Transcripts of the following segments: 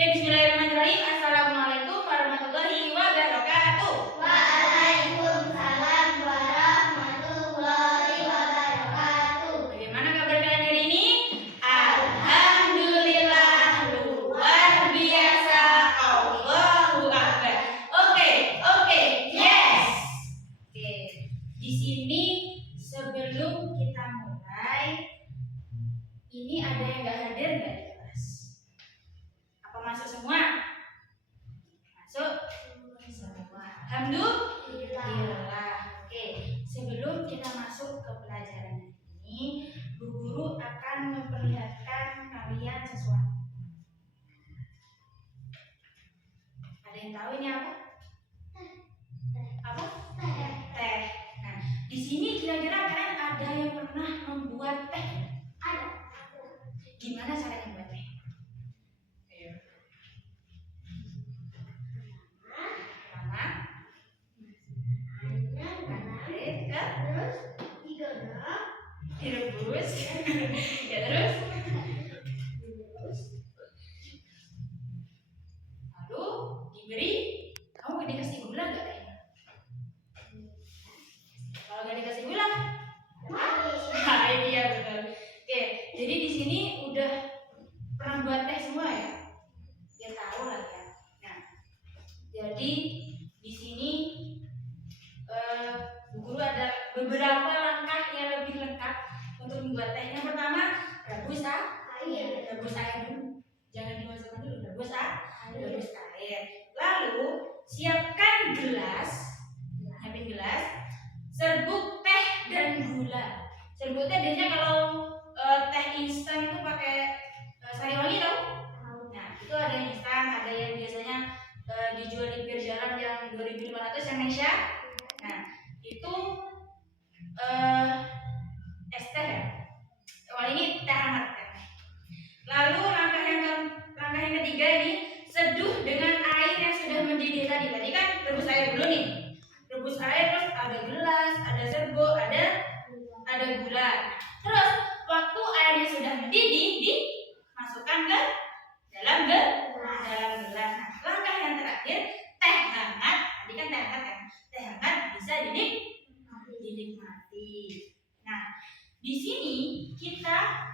Oke, bismillahirrahmanirrahim. Assalamualaikum warahmatullahi wabarakatuh. Waalaikumsalam warahmatullahi wabarakatuh. Bagaimana kabar kalian hari ini? Alhamdulillah, luar biasa. Allahu Akbar. Oke, yes. Oke, di sini sebelum kita mulai, ini ada yang nggak hadir nggak di kelas? Apa masuk semua? Masuk semua. Alhamdulillah. Oke, sebelum kita masuk ke pelajaran ini, Bu Guru akan memperlihatkan kalian sesuatu. Ada yang tahu ini apa? Apa? Teh. Nah, di sini kira-kira kalian ada yang pernah membuat teh? Ada. Gimana caranya membuat teh? Pertama, Terus digodok. direbus. Ya, terus lalu diberi. Kamu dikasih gula nggak tehnya? Kalau nggak dikasih gula, nah ini ya betul. Oke, jadi di sini udah pernah buat teh semua ya? Ya tahu lah ya. Nah, jadi di sini Bu Guru ada beberapa langkah yang lebih lengkap untuk membuat teh. Yang pertama, rebus air. Rebus air dulu. Jangan dimasukkan dulu. Rebus air. Lalu siapkan gelas. Siapin gelas. Serbuk teh dan gula. Serbuk teh biasanya kalau teh instan itu pakai sariwangi tahu? Nah, itu ada yang instan, ada yang biasanya dijual di pinggir jalan yang 2.500 yang Indonesia. Nah, itu es teh ya. Kalau ini teh hangat ya. Lalu langkah yang ketiga ini, seduh dengan air yang sudah mendidih tadi. Tadi kan rebus air dulu nih. Rebus air terus ada gelas, ada serbuk, ada gula. Terus waktu airnya sudah mendidih, dimasukkan ke dalam gelas. Nah, langkah yang terakhir, teh hangat. Tadi kan teh hangat kan? Teh hangat bisa dinikmati. Nah, di sini kita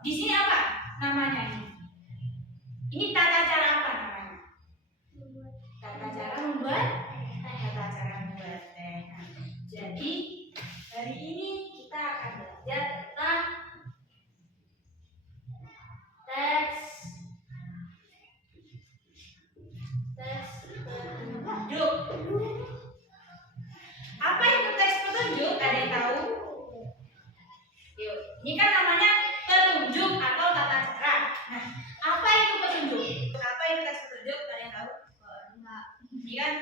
di sini apa namanya ini? Ini tata cara apa namanya? Tata cara membuat teh. Nah, jadi hari ini kita akan belajar tentang teks petunjuk. Apa itu teks petunjuk? Ada yang tahu? Yuk, ini kan namanya petunjuk atau tata cara. Nah, apa itu petunjuk? Apa itu teks petunjuk? Ada yang tahu? Enggak. Ini kan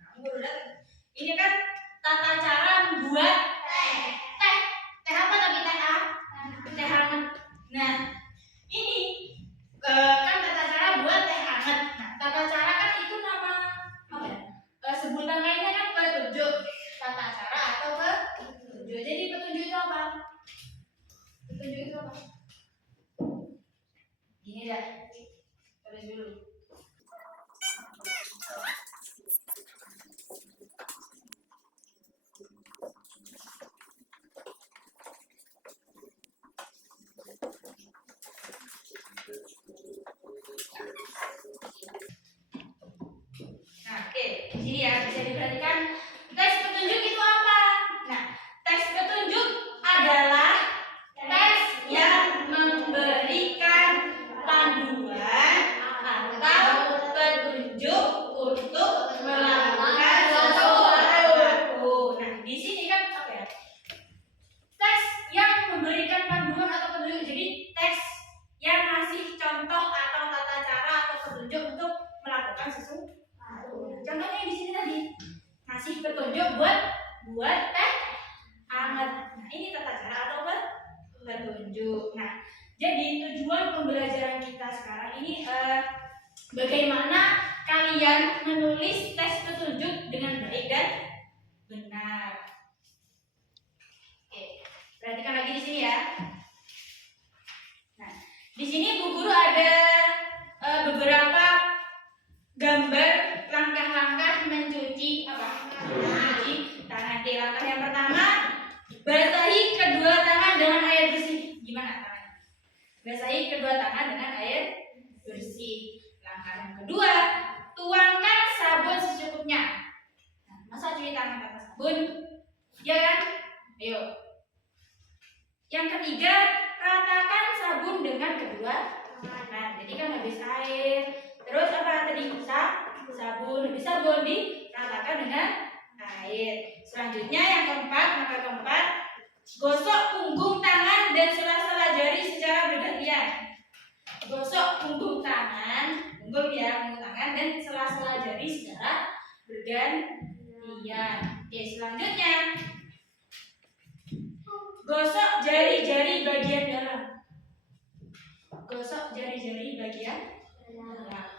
kamu baru datang. Ini kan tata cara membuat teh. Teh apa tadi teh A? Teh hangat. Nah, ini kan tata cara buat teh hangat. Nah, tata cara kan itu nama apa ya? Sebutan lainnya kan petunjuk. Tata cara atau petunjuk. Jadi petunjuk itu apa? Petunjuk itu apa? Gini dah. Tulis dulu. Nah, oke, di sini ya bisa diperhatikan teks petunjuk itu apa? Nah, teks petunjuk adalah teks yang memberikan panduan atau petunjuk untuk melakukan sesuatu. Nah, di sini kan apa ya? Teks yang memberikan panduan atau petunjuk. Jadi teks yang ngasih contoh atau tata cara atau petunjuk untuk melakukan sesuatu. Contohnya di sini tadi ngasih petunjuk buat teh hangat. Nah, ini tata cara atau petunjuk. Nah, jadi tujuan pembelajaran kita sekarang ini bagaimana kalian menulis teks petunjuk dengan baik dan benar. Oke, perhatikan lagi di sini ya. Nah, di sini Bu Guru ada beberapa habis air. Terus apa tadi? Sabun. Habis sabun diratakan dengan air. Selanjutnya yang keempat, maka keempat, gosok punggung tangan dan sela-sela jari secara bergantian. Gosok punggung tangan, punggung tangan dan sela-sela jari secara bergantian. Oke, selanjutnya gosok jari-jari bagian dalam. Gosok jari-jari bagian dalam.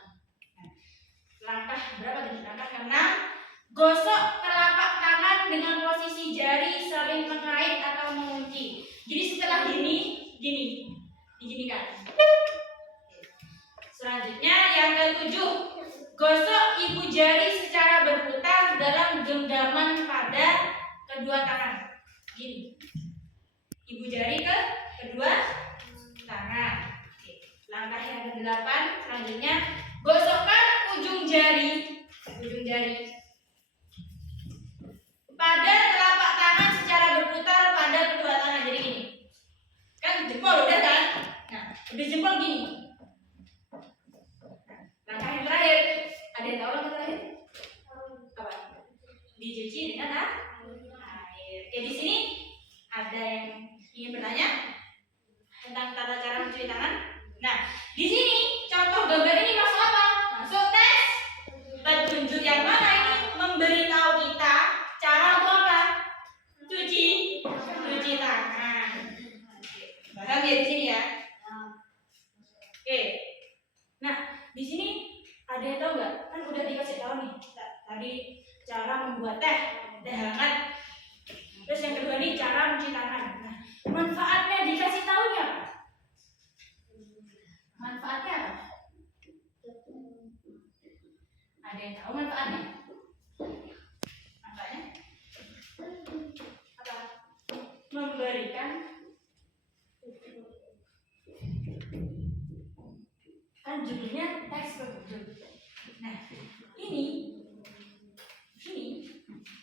Langkah berapa tadi? Langkah ke-6. Gosok telapak tangan dengan posisi jari saling mengait atau mengunci. Jadi setelah diginikan. Selanjutnya yang ke-7, gosok ibu jari secara berputar dalam genggaman pada kedua tangan. Gini. Ibu jari ke kedua tangan. Oke. Langkah yang ke-8 selanjutnya, gosokkan ujung jari pada telapak tangan secara berputar pada kedua tangan. Jadi gini. Kan jempol udah kan? Nah, habis jempol gini. Langkah yang terakhir, ada yang tahu langkah terakhir? Apa? Dicuci dengan air. Oke, di sini ada yang ingin bertanya tentang tata cara mencuci tangan? Nah, di sini contoh gambar ini masuk apa? Masuk tes petunjuk yang mana ini memberitahu kita cara untuk apa? Cuci tangan. Paham ya di sini ya? Oke. Nah, di sini ada yang tahu nggak? Kan udah dikasih tahu nih tadi cara membuat teh hangat. Terus yang kedua nih cara mencuci tangan. Nah, manfaatnya dikasih tahunya apa? Manfaatnya apa? Ada yang tahu manfaatnya? Manfaatnya apa? Memberikan kan judulnya teks petunjuk. Nah, ini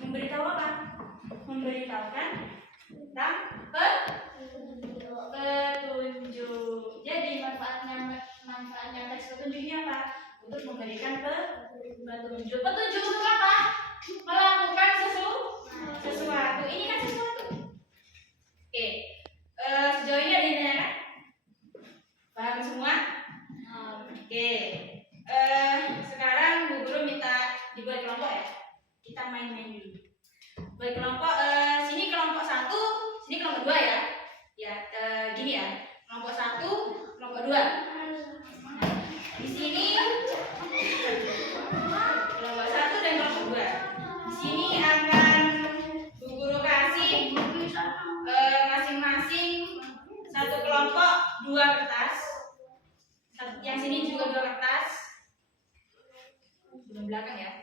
memberitahu apa? Memberitahukan tentang petunjuk. Jadi manfaatnya teks petunjuknya apa? Untuk memberikan petunjuk. Petunjuk untuk apa? Melakukan sesuatu. Ini kan sesuatu. Oke. Sejauh ini ada yang ditanyakan? Paham semua? Oke. Sekarang Bu Guru minta dibuat kelompok ya. Kita main-main dulu. Buat kelompok, sini kelompok 1, sini kelompok 2 ya. Ya, gini ya. Kelompok 1, kelompok 2. Di sini kelompok 1 dan kelompok 2. Di sini akan Bu Guru kasih masing-masing satu kelompok 2 kertas. Yang sini juga 2 kertas. Belum belakang ya.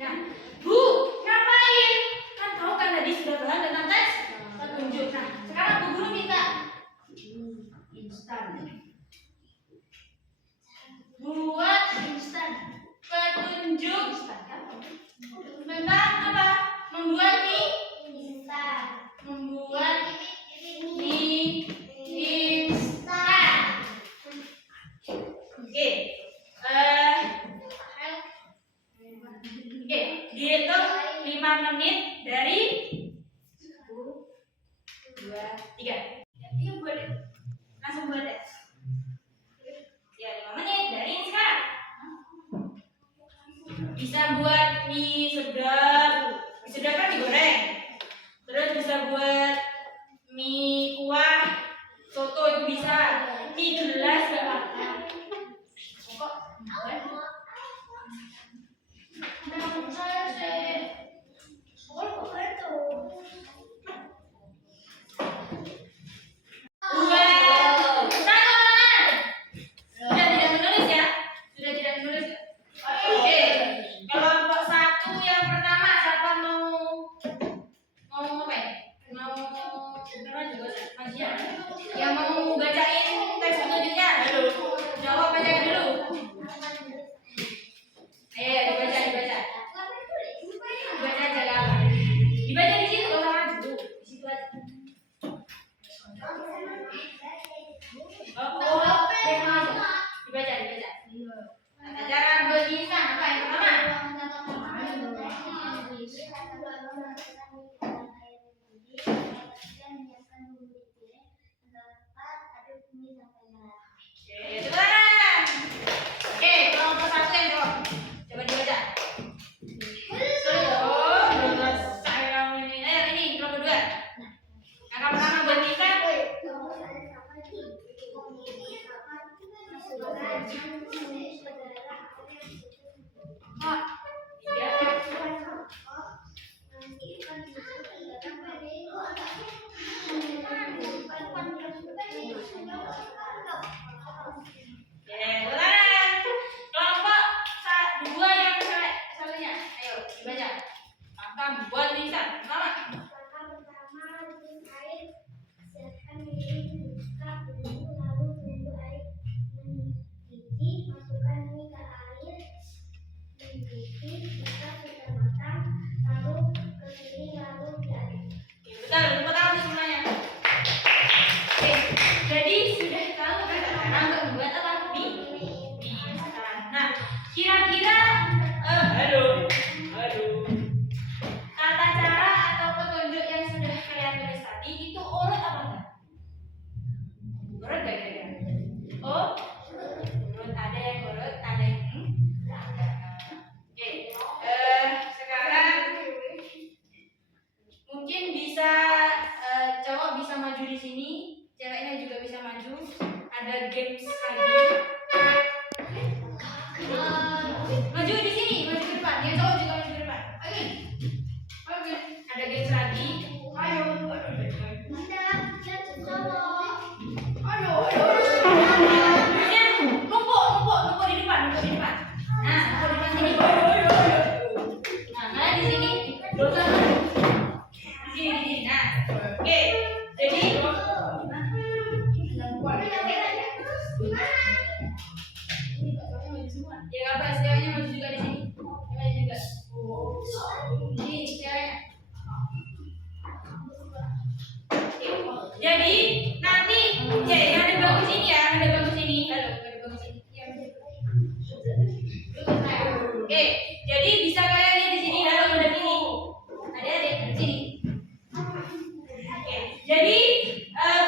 Nah, Bu, ngapain? Kan tahu kan tadi sudah bahas tentang tes petunjuk. Nah, sekarang Bu Guru minta instan. Buat instan petunjuk tentang apa? Membuat mie instan. Membuat mie instan. Oke. Dihitung 5 menit dari 1, 2, 3. Iya buat langsung buat ya. Ya 5 menit dari sekarang. Bisa buat mie sedap. Mie sedap kan digoreng. Terus bisa buat mie kuah, soto itu bisa. Mie gelas nggak apa-apa. Kok saya sih. Kok keren tuh. Sudah tidak menulis ya? Oke. Kelompok 1 yang pertama siapa mau apa ya? Mau juga yang mau bacain teks petunjuknya? Dibaca. Tata cara buat instan apa yang pertama? Oke, teman. Oke, kelompok satu yang jawab. Coba dibaca. Belum selesai kamu ini. Ayo ini kelompok dua. Angka pertama buat Nisa. Oke, teman. Kelompok dua yang cewek satunya. Ayo dibaca. Angka buat Nisa. Pertama. Betul, tepuk tangan untuk semuanya. Oke, jadi sudah tahu kan sekarang membuat apa? Mie instan. Nah, kira-kira halo. Tata cara atau petunjuk yang sudah kalian tulis tadi itu urut apa enggak? Urut gak kira-kira? Oh, urut, ada yang urut, ada yang enggak. Oke, sekarang mungkin bisa cowok bisa maju di sini, ceweknya juga bisa maju. Ada games lagi. Maju di sini, maju ke depan. Dia cowok juga maju ke depan. Oke. Ada games lagi. Ayo. Numpuk di depan. Nah, numpuk di depan sini. Nah, kalian di sini. Di sini. Nah, oke. Jadi ya apa ceweknya maju juga di sini. Ceweknya juga. Ini ceweknya. Jadi nanti yang ada bagus ini ya, ada bagus ini. Halo, ada bagus ini. Oke, jadi bisa kalian lihat di sini dalam model ini. Ada di sini. Oke, jadi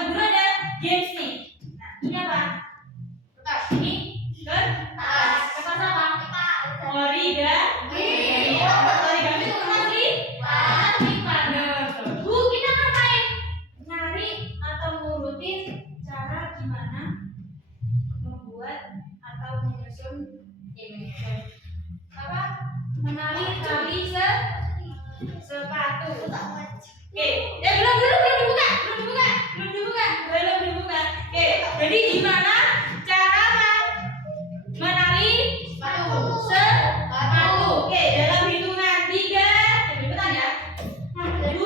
guru ada games nih. Nah, ini apa? Kertas. Ini kertas. Kertas apa? Origami. Origami itu kertas lipat. Bu, kita ngapain? Nari atau ngurutin cara gimana membuat atau menyusun apa? Menali tali sepatu. Oke, belum dibuka. Oke, jadi gimana cara menali sepatu? Oke, dalam hitungan 3, cepetan ya. 2, 1.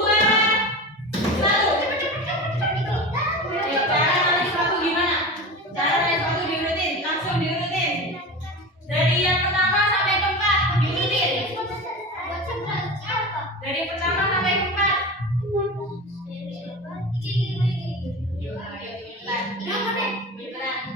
Oke, cara menali sepatu gimana? Cara menali sepatu diurutin, langsung diurutin. Dari yang pertama sampai keempat, diurutin. Dari pertama sampai keempat. Ayo, cepetan.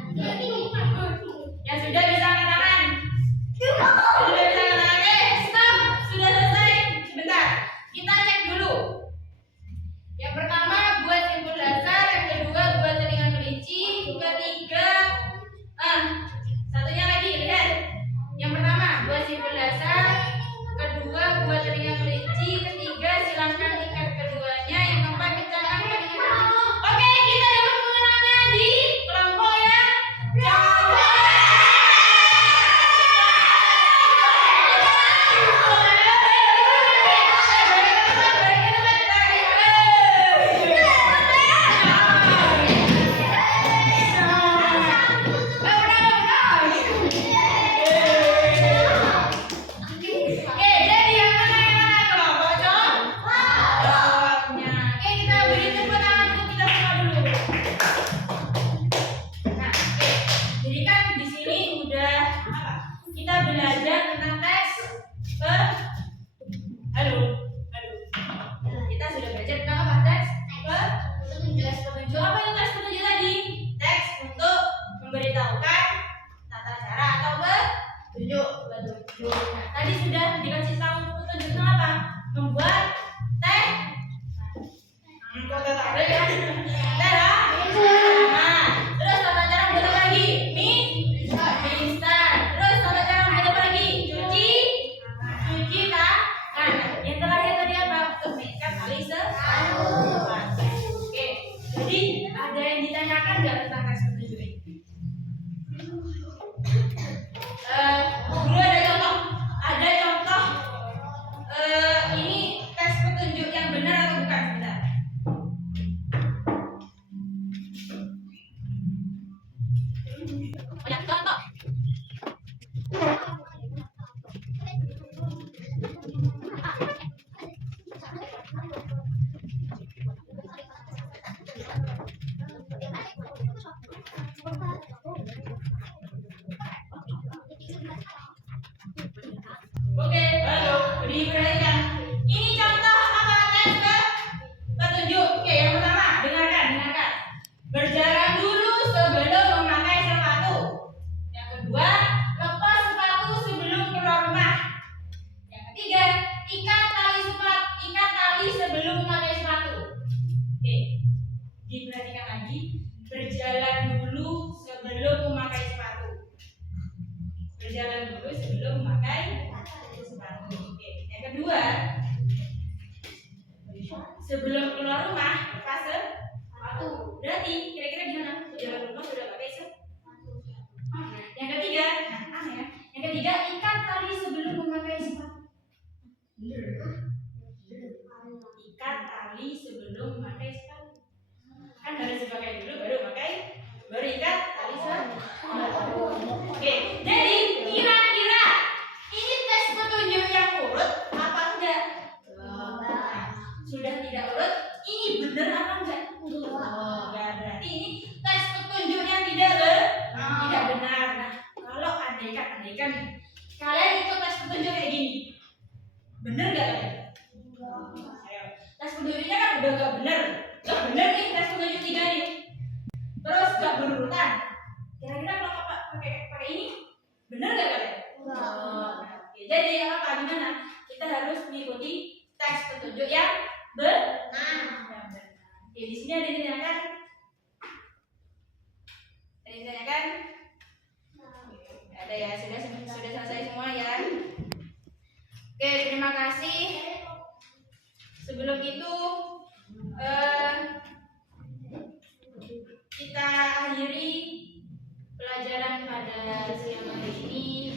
Nah, tadi sudah dikasih tahu petunjuknya apa? Membuat teh. Kok teh ada ya? Teh ya? Nah, terus tata cara buat apa lagi? Mie instan. Terus tata cara buat apa lagi? Cuci tangan. Yang terakhir tadi apa? Untuk mengikat tali sepatu. Oke, jadi ada yang ditanyakan nggak tentang tes petunjuk ini? Dulu ada contoh ini tes petunjuk yang benar atau bukan sebentar. Banyak contoh. Oke, halo, diperhatikan. Ini contoh apa tes petunjuk? Oke, yang pertama, dengarkan. Berjalan dulu sebelum memakai sepatu. Yang kedua, lepas sepatu sebelum keluar rumah. Yang ketiga, ikat tali sebelum memakai sepatu. Oke, diperhatikan lagi. Berjalan dulu sebelum memakai sepatu. Berjalan dulu sebelum memakai sepatu. Oke, yang kedua, sebelum keluar rumah lepas sepatu. Berarti kira-kira gimana? Berjalan rumah sudah pakai sepatu. Yang ketiga, yang ketiga, ikat tali sebelum memakai sepatu. Ikat tali sebelum memakai sepatu. Kan harus dipakai dulu baru ikat tali sepatu. Oke, jadi kira-kira ini tes petunjuk yang urut apa enggak? Sudah tidak urut, ini benar apa enggak? Enggak, berarti ini tes petunjuk yang tidak benar. Nah, kalau andaikan kalian ikut tes petunjuk kayak gini, benar enggak kalian? Ayo, tes petunjuknya kan udah enggak benar nih tes petunjuk 3 nih. Terus enggak berurutan. Kira-kira kalau pakai ini benar enggak kalian? Oke, jadi apa gimana? Kita harus mengikuti tes petunjuk yang benar. Oke, di sini ada yang ditanyakan? Ada ya, sudah selesai semua ya. Oke, terima kasih. Sebelum itu kita akhiri pelajaran pada siang hari ini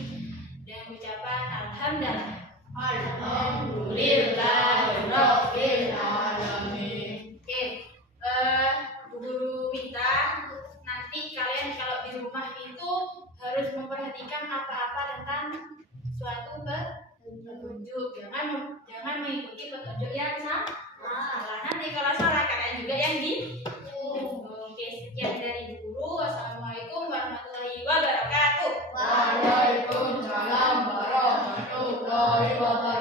dengan ucapan alhamdulillahirabbil alamin. Oke, Bu Guru minta nanti kalian kalau di rumah itu harus memperhatikan apa-apa tentang suatu petunjuk. Jangan mengikuti petunjuk yang salah. Nanti kalau salah kalian juga yang di. Oke, sekian dari Bu Guru. Wassalamualaikum warahmatullahi wabarakatuh. Waalaikumsalam warahmatullahi wabarakatuh.